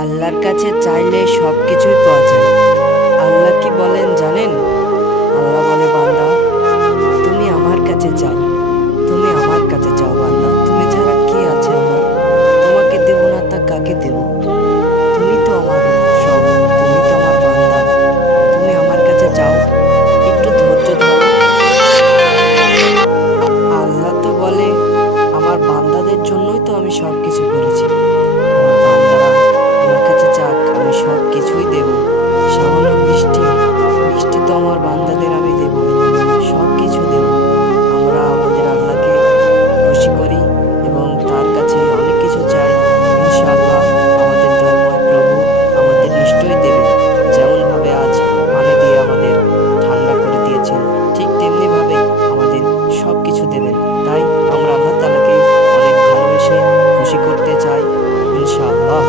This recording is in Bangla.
আল্লাহর কাছে চাইলে সব কিছুই পাওয়া যায়। আল্লাহ কি বলেন জানেন? আল্লাহ বলে, বান্দা তুমি আমার কাছে চাও, তুমি আমার কাছে চাও বান্দা, তুমি ছাড়া কে আছে আমার? তোমাকে দেব না তা কাকে দেব?